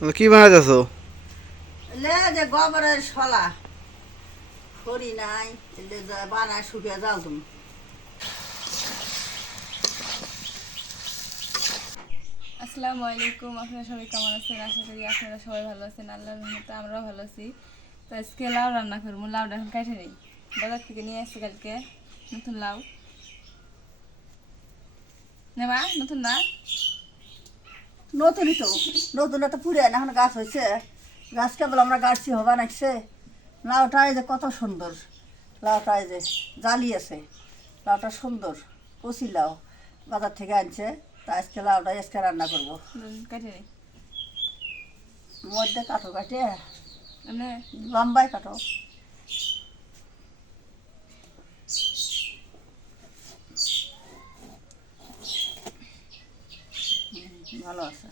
কি বানাইতেছো? লে যে গোবরের শলা খড়ি নাই বানায় শুকিয়ে যাও তুমি। আসসালামু আলাইকুম, আপনারা সবাই কেমন আছেন? আশা করি আপনারা সবাই ভালো আছেন। আল্লাহর রহমতে আমরাও ভালো আছি। তো আজকে লাউ রান্না করবো। লাউটা এখন কেটে নেই, বাজার থেকে নিয়ে আসছি কালকে নতুন লাউ। নেবা নতুন না? নতুনই তো, নতুন তো পুরে না, এখন গাছ হয়েছে। গাছ কেবল আমরা গাছছি হবা নাকছে। লাউটা এই যে কত সুন্দর, লাউটা এই যে জালি আছে, লাউটা সুন্দর কচি লাউ বাজার থেকে আনছে। তা আজকে লাউটা আজকে রান্না করবো। কেটে নেই মধ্যে কাটো, কাটে মানে লম্বাই কাটো। ভালো আছে।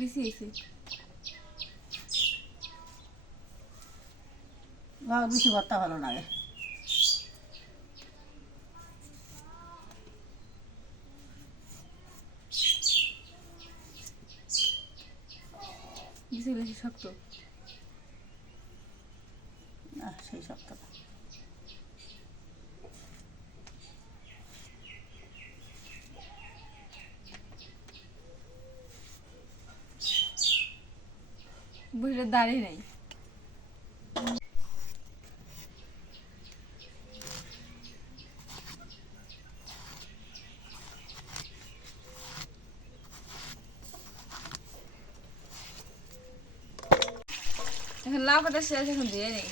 বেশি হয়েছে। লাউ বেশি ভর্তা ভালো লাগে। বেশি বেশি শক্ত। না সেই সপ্তাহ বুঝলে দাঁড়িয়ে নেই। এখন লাউ কাটা শেষ, এখন দিয়ে নেই।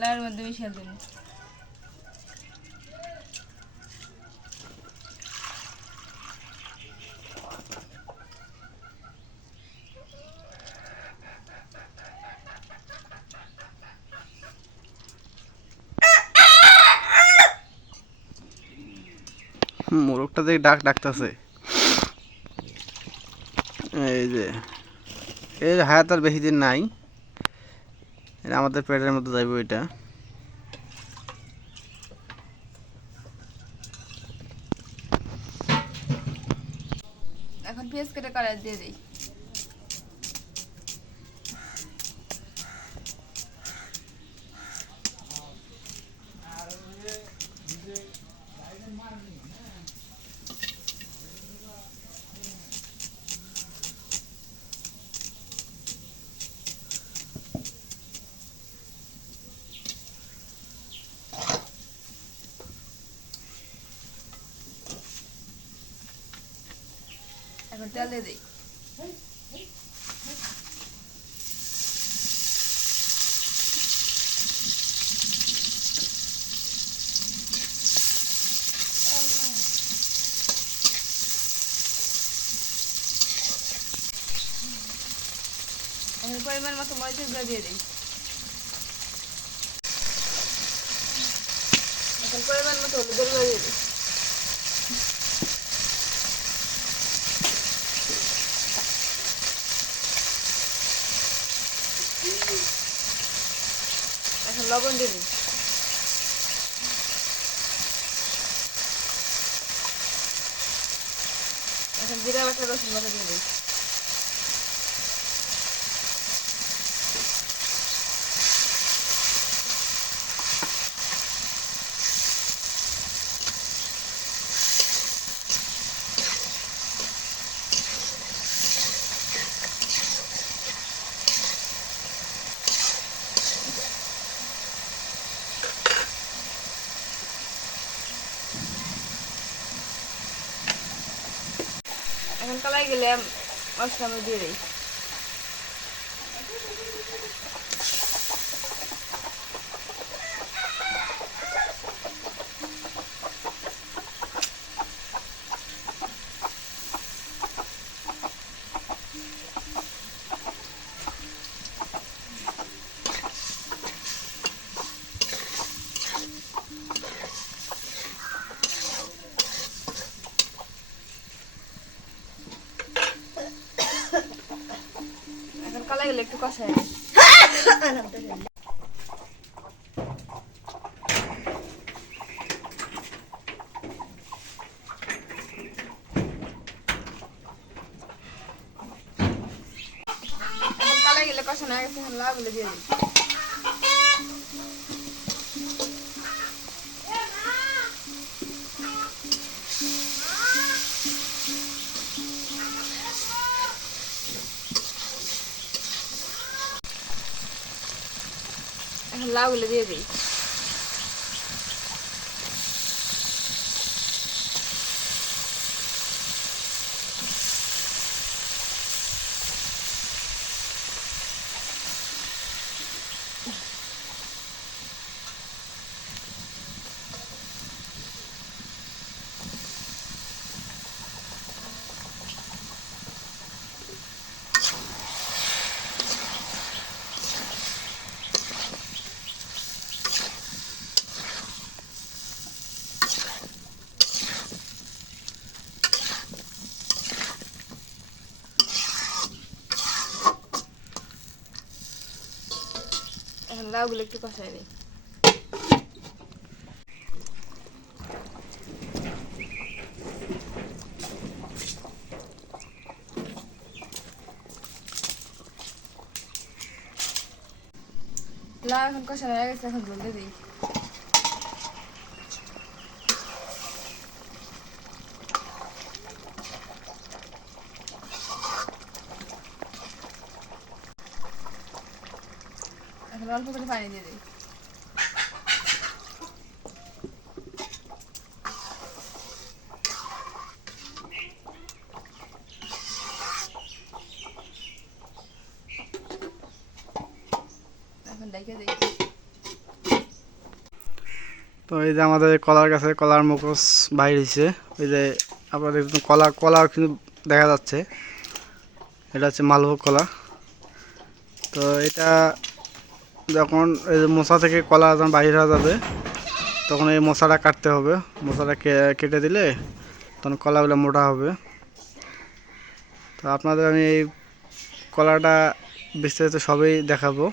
লাউর মধ্যে মিশিয়ে দিন। মোরগটা দেখে ডাকতেছে। এই যে এর হায়াত আর বেশি দিন নাই, এটা আমাদের পেটের মধ্যে যাইব। এটা এখন পেঁয়াজ কেটে কড়াই দিয়ে দিই। এখন তেল দিয়ে দিই। এখন পরিমাণ মতো মরিচের গুঁড়ো দিয়ে দিই। এখন পরিমাণ মতো হলুদের গুঁড়ো দিয়ে দিই। এখন লবণ দিয়ে দিই। এখন জিরা বাটা রসুন বাটা দিয়ে দিই। গেলে মশলা আমি দিয়ে দিই। এখন কালাই গেলে একটু কষাই নিই। এখন কালাই গেলে কষানো হয়ে গেছে, এখন লাউগুলো দিয়ে দিই। এখন লাউগুলো দিয়ে দিই। এখন লাউগুলো একটু কষাই নিই। লাউ এখন কষানো হয়ে গেছে, এখন ঝোল দিয়ে দিই। এখন অল্প করে পানি দিয়ে দিই। এখন ডেকে দিই। তো এই যে আমাদের কলার গাছে কলার মুখোশ বাইর হয়েছে। ওই যে আপনাদের কিন্তু কলা কলা কিন্তু দেখা যাচ্ছে, এটা হচ্ছে মালভোগ কলা। তো এটা যখন এই যে মশা থেকে কলা যখন বাইর হয়ে যাবে তখন এই মশাটা কাটতে হবে। মশাটা কেটে দিলে তখন কলাগুলো মোটা হবে। তো আপনাদের আমি এই কলাটা বিস্তারিত সবই দেখাবো,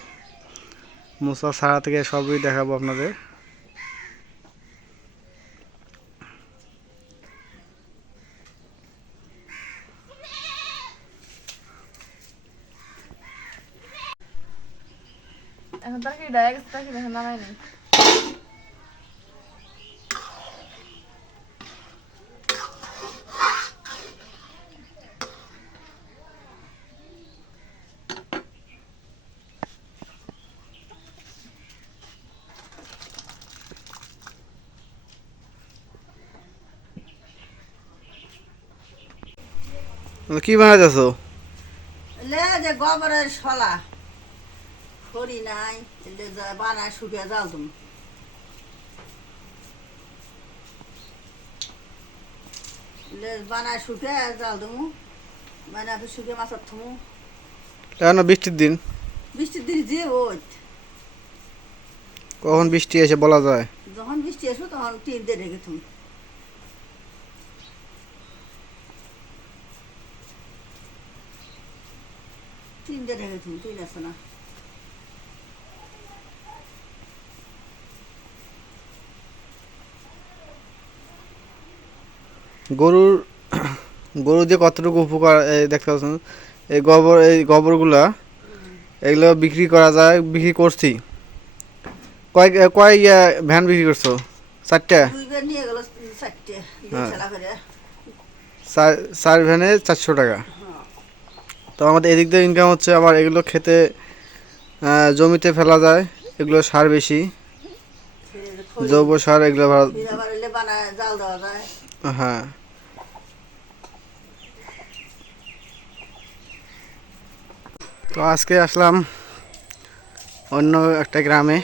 মশা ছাড়া থেকে সবই দেখাবো আপনাদের। এখন তরকারি ডায়া গেছে, তরকারি এখন নামাই নিই। কি বানাইতেছো? এলে যে গোবরের শলা খড়ি নাই, এলে বানায় শুকিয়ে জাল তুমি। এলে বানায় শুকিয়ে জাল দেবো, বানায় শুকিয়ে মাছের থমু। এখন বৃষ্টির দিন, বৃষ্টির দিন যে ওই কখন বৃষ্টি এসে বলা যায়। যখন বৃষ্টি আসো তখন টিন দিয়ে রেখে তুমি। টিন দিয়ে রেখে তুমি, টিন আছে না। গরুর গরু দিয়ে কতটুকু উপকার দেখতে পাচ্ছেন। এই গোবরগুলা এগুলো বিক্রি করা যায়, বিক্রি করছি। কয় কয় ভ্যান বিক্রি করছো? 4টা। দুইবার নিয়ে গেল 4টে, হ্যাঁ। খেলা করে। 4 ভ্যানে 400 টাকা। হ্যাঁ। তো আমাদের এদিক দিয়ে ইনকাম হচ্ছে। আবার এগুলো খেতে জমিতে ফেলা যায়, এগুলো সার বেশি, জৈব সার এগুলো ভালো। আবার এলে বানায় জাল দেওয়া যায়। হ্যাঁ। তো আজকে আসলাম অন্য একটা গ্রামে।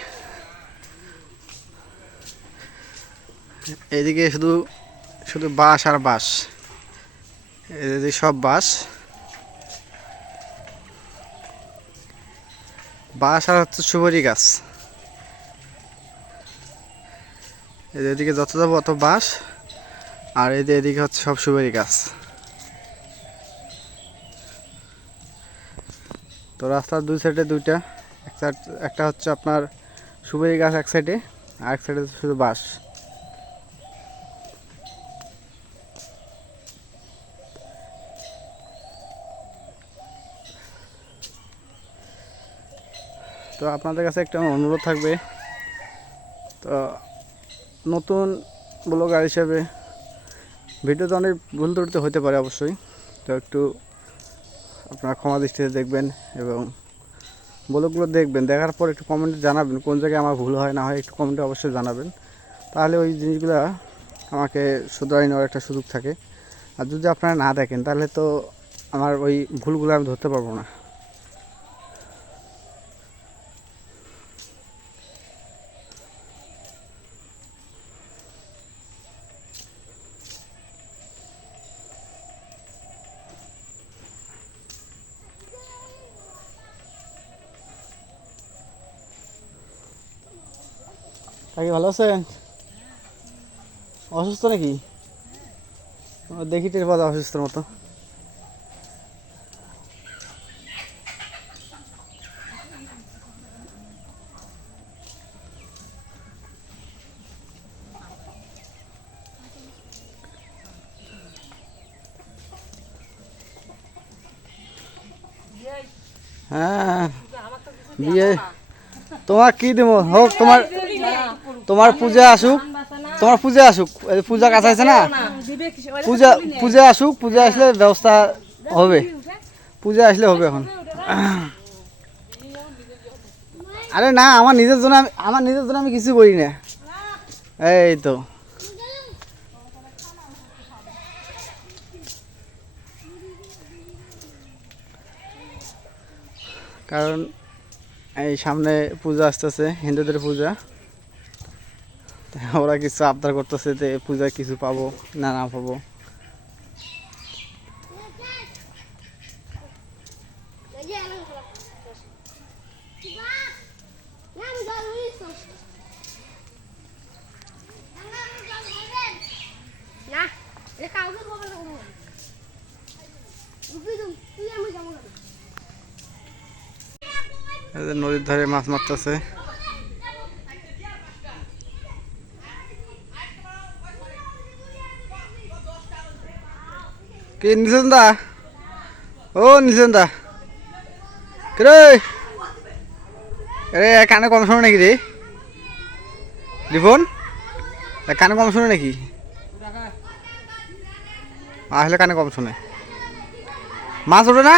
এদিকে শুধু শুধু বাঁশ আর বাঁশ, এদিকে সব বাঁশ, বাঁশ আর হচ্ছে সুপারি গাছ। এদিকে যত যাবো অত বাঁশ, আর এদিকে হচ্ছে সব সুপারি গাছ। তো রাস্তার দুই সাইডে দুইটা, একটা হচ্ছে আপনার সুপারি গাছ এক সাইডে, আর এক সাইডে শুধু বাঁশ। তো আপনাদের কাছে একটা অনুরোধ থাকবে, তো নতুন ব্লগার হিসেবে ভিডিওতে অনেক ভুল ত্রুটি হতে পারে অবশ্যই, তো একটু আপনারা ক্ষমা দৃষ্টিতে দেখবেন এবং ব্লগগুলো দেখবেন, দেখার পর একটু কমেন্টে জানাবেন কোন জায়গায় আমার ভুল হয় না হয়, একটু কমেন্টে অবশ্যই জানাবেন। তাহলে ওই জিনিসগুলো আমাকে শুধরাই নেওয়ার একটা সুযোগ থাকে। আর যদি আপনারা না দেখেন তাহলে তো আমার ওই ভুলগুলো আমি ধরতে পারবো না। কাকি ভালো আছেন? অসুস্থ নাকি? দেখি টের পাওয়া অসুস্থর মতো। হ্যাঁ, বিয়ে তোমার কি দেবো হোক, তোমার পূজা আসুক, তোমার পূজা আসুক, পূজা কাছে আছে না, পূজা আসুক, পূজা আসলে ব্যবস্থা হবে, পূজা আসলে হবে এখন। আরে না, আমার নিজের জন্য আমি কিছু করি না। এই তো কারণ এই সামনে পূজা আসতেছে, হিন্দুদের পূজা, ওরা কিছু আবদার করতেছে যে পূজায় কিছু পাবো না না পাবো। নদীর ধারে মাছ মারতেছে। কি নিছেন দা? ও নিছেন দা রে, আরে কানে কম শোনো নাকি রে রিপন? কানে কম শোনে নাকি? আসলে কানে কম শোনে, মাছ ওঠে না,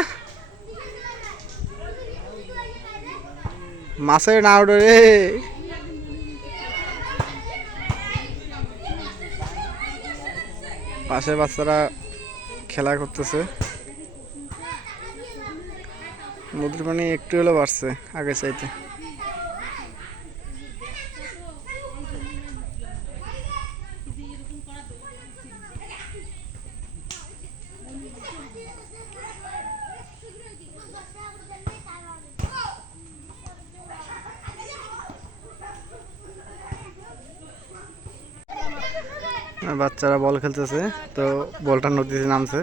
মাছের না ওঠে রে। পাশে বাচ্চারা খেলা করতেছে, নদীর পানি একটু হলেও বাড়ছে আগে চাইতে। বাচ্চারা বল খেলতেছে, তো বলটা নদীতে নামছে।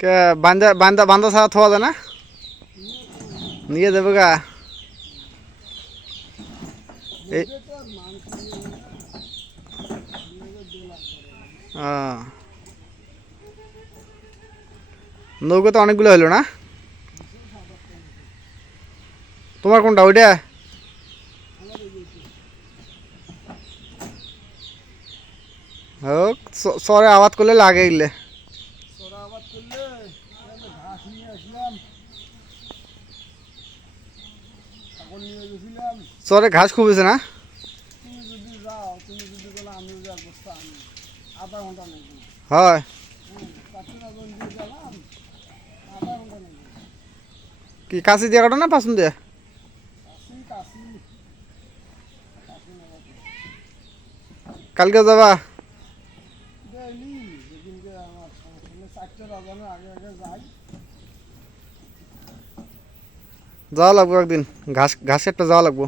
কে বান্দা বান্দা বান্দা ছাড়া থোয়া যায় না নিয়ে যাবে গা এই নৌকা তো অনেকগুলো হলো না তোমার কোনটা ওইটা হোক সরে আবাদ করলে লাগে গেলে সরে ঘাস খুবেছে না হয় কি কাশি দিয়ে কাটো না পাসুন দিয়ে কালকে যাবা যাওয়া লাগবো একদিন ঘাস ঘাসে একটা যাওয়া লাগবো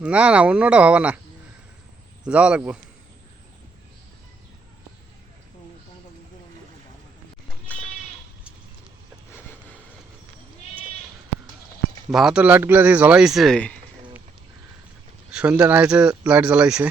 না না অন্যটা ভাবা না যাওয়া লাগবো ভারতের লাইটগুলো দিয়ে জ্বলাইছে সন্ধ্যা না হয়েছে লাইট জ্বলাইছে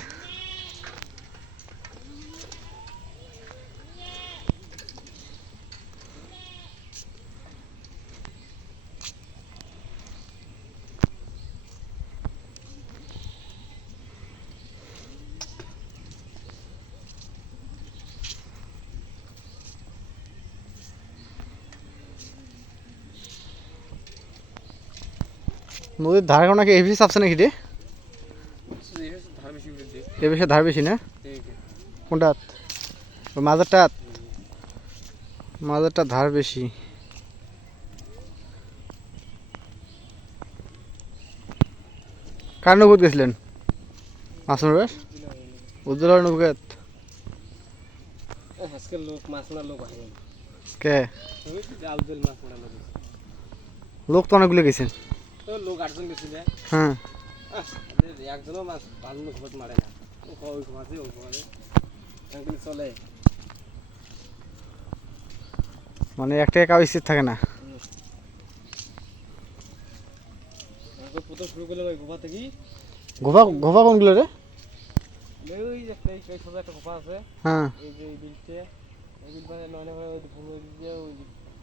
নদীর ধার নাকি এ বেশি চাপছে নাকি রে এ বেশি ধার বেশি না কোনটা মাঝেরটা মাঝেরটা ধার বেশি কার নৌকত গেছিলেন মাছ মারবেন উজ্জ্বল নৌকাত কে লোক তো অনেকগুলো গেছেন লোক 8 জন গেছিল হ্যাঁ একজনও মাছ ভালো খবর মারে না ওই মাঝে একদিন চলে মানে একটা কাউ স্থির থাকে না প্রথম শুরু করলাম ওই গোপা থেকে গোফা গোফা কোনগুলো রে ওই যে এই ছোট একটা গোপা আছে হ্যাঁ এই যে এই বিলতে এই বিল মানে নয় নয় ওই পুরো দিয়ে ওই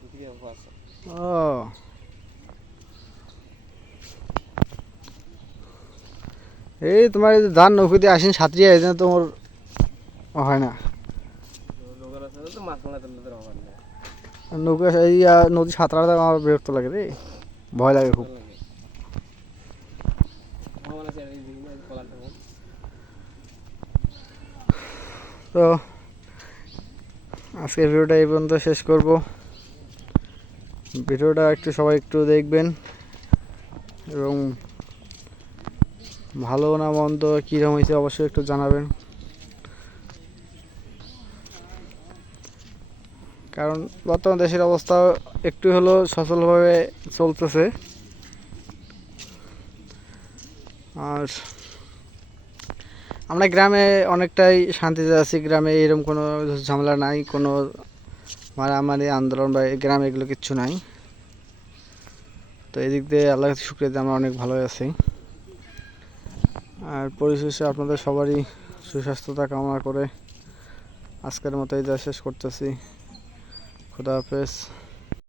দিকে গোপা আছে ও এই তোমার এই ধান নৌকো দিয়ে আসেন সাঁতরিয়ে এই জন্য তোমার হয় না লোকের আছে তো মাছ মারাতে লোকের হবার না নৌকা এই নদী সাঁতরাতে আমার বিরক্ত লাগে রে ভয় লাগে খুব ভগবান আছে এই দিকে কলাটা তো আজকের ভিডিওটা এই পর্যন্ত শেষ করব ভিডিওটা একটু সবাই একটু দেখবেন এবং ভালো না মন্দ কীরকম হয়েছে অবশ্যই একটু জানাবেন কারণ বর্তমান দেশের অবস্থা একটু হলেও সচলভাবে চলতেছে আর আমরা গ্রামে অনেকটাই শান্তিতে আছি গ্রামে এরকম কোনো ঝামেলা নাই কোনো মারামারি আন্দোলন বা গ্রামে এগুলো কিচ্ছু নাই তো এদিক দিয়ে আল্লাহ শুক্রিয়া আমরা অনেক ভালো আছি আর পরিশেষে আপনাদের সবারই সুস্বাস্থ্যতা কামনা করে আজকের মতো এই যা শেষ করতেছি খুদা হাফেজ